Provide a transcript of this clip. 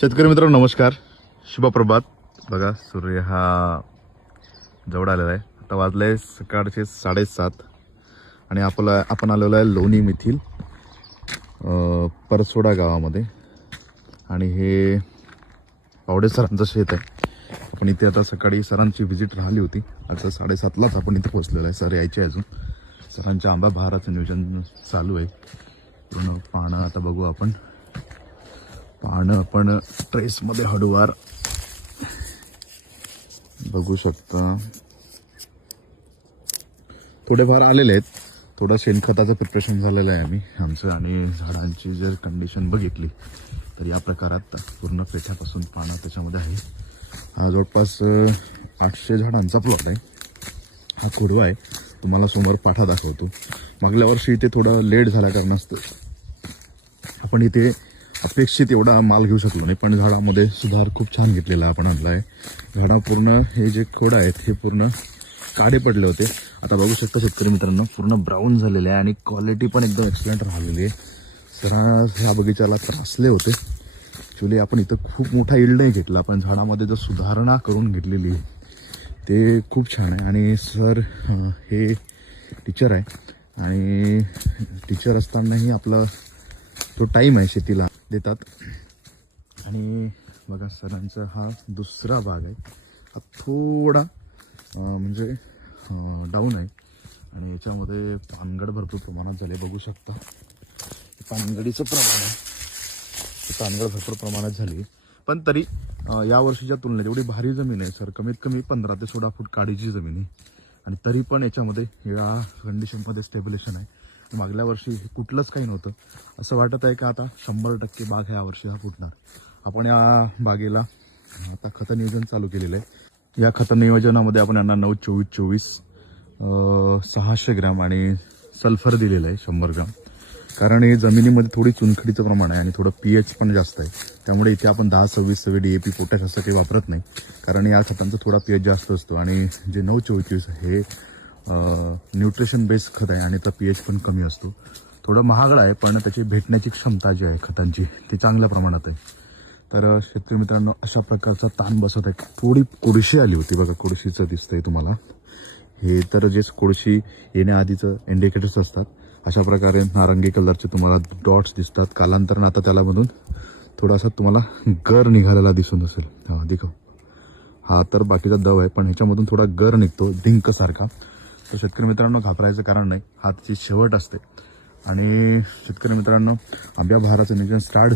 शेतकरी मित्रांनो नमस्कार, शुभप्रभात. बघा सूर्य हा जवळ आलेला आहे. आता वाजले सकाळचे 7:30 आणि आपण आलेलो आहे लोणी येथील परसोडा गावामध्ये. आणि हे पावडे सरांचं शेत आहे. आपण इथे आता सकाळी सरांची व्हिजिट राहिली होती. आता 7:30लाच आपण इथे पोहोचलेलो आहे. सर यायचे अजून. सरांच्या आंबा बहाराचं नियोजन चालू आहे. पूर्ण पानं आता बघू आपण. पानं आपण ट्रेसमध्ये हळूवार बघू शकता. थोडेफार आलेले आहेत. थोडं शेणखताचं प्रिपरेशन झालेलं आहे आमचं. आणि झाडांची जर कंडिशन बघितली तर या प्रकारात पूर्ण पेठ्यापासून पानं त्याच्यामध्ये आहे. हा जवळपास 800 झाडांचा प्लॉट आहे. हा खोडवा आहे. तुम्हाला समोर पाठा दाखवतो. मागल्या वर्षी इथे थोडं लेट झाल्या कारणास्तव आपण इथे अपेक्षित एवढा माल घेऊ शकलो नाही, पण झाडामध्ये सुधार खूप छान घेतलेला आपण आणला आहे. झाडा पूर्ण हे जे खोड आहेत हे पूर्ण काळे पडले होते. आता बघू शकता शेतकरी मित्रांनो, पूर्ण ब्राऊन झालेले आहे आणि क्वालिटी पण एकदम एक्सलंट राहिलेली आहे. सरा ह्या बगीचाला त्रासले होते. ॲक्च्युली आपण इथं खूप मोठा इल्ड नाही घेतला, पण झाडामध्ये जो सुधारणा करून घेतलेली आहे ते खूप छान आहे. आणि सर हे टीचर आहे आणि टीचर असतानाही आपला तो टाईम आहे शेतीला देतात. आणि बघा सरांचा हा दुसरा भाग आहे. हा थोडा म्हणजे डाऊन आहे आणि याच्यामध्ये पानगड भरपूर प्रमाणात झाले. बघू शकता पानगडीचं प्रमाण आहे. पानगड भरपूर प्रमाणात झाली, पण तरी या वर्षीच्या तुलनेत एवढी भारी जमीन आहे सर. कमीत कमी 15 ते 16 फूट काडीची जमीन आहे आणि तरी पण याच्यामध्ये या कंडिशनमध्ये स्टेबिलेशन आहे. मागल्या वर्षी कुठलंच काही नव्हतं. असं वाटत आहे की आता 100% बाग ह्या वर्षी हा फुटणार. आपण या बागेला आता खत नियोजन चालू केलेलं आहे. या खत नियोजनामध्ये आपण यांना 9-24-24 600 ग्रॅम आणि सल्फर दिलेलं आहे 100 ग्रॅम. कारण हे जमिनीमध्ये थोडी चुनखडीचं प्रमाण आहे आणि थोडं pH पण जास्त आहे. त्यामुळे इथे आपण 10-26 DAP पोटॅश असं काही वापरत नाही, कारण या खतांचा थोडा pH जास्त असतो. आणि जे 9-24-24 हे न्यूट्रिशन बेस्ड खत आहे आणि त्याचा pH पण कमी असतो. थोडं महागडं आहे, पण त्याची भेटण्याची क्षमता जी आहे खतांची ती चांगल्या प्रमाणात आहे. तर शेतकरी मित्रांनो, अशा प्रकारचा ताण बसत आहे. थोडी कोळशी आली होती बघा, कोळशीचं दिसतंय तुम्हाला. हे तर जे कोळशी येण्याआधीचं इंडिकेटर्स असतात. अशा प्रकारे नारंगी कलरचे तुम्हाला डॉट्स दिसतात. कालांतरानं आता त्यालामधून थोडासा तुम्हाला गर निघालेला दिसून असेल. हा दिखव. हा तर बाकीचा दव आहे, पण ह्याच्यामधून थोडा गर निघतो डिंकसारखा. तर शेतकरी मित्रांनो घाबरायचं कारण नाही. हा त्याची शेवट असते. आणि शेतकरी मित्रांनो, आंब्या बहाराचं नियोजन स्टार्ट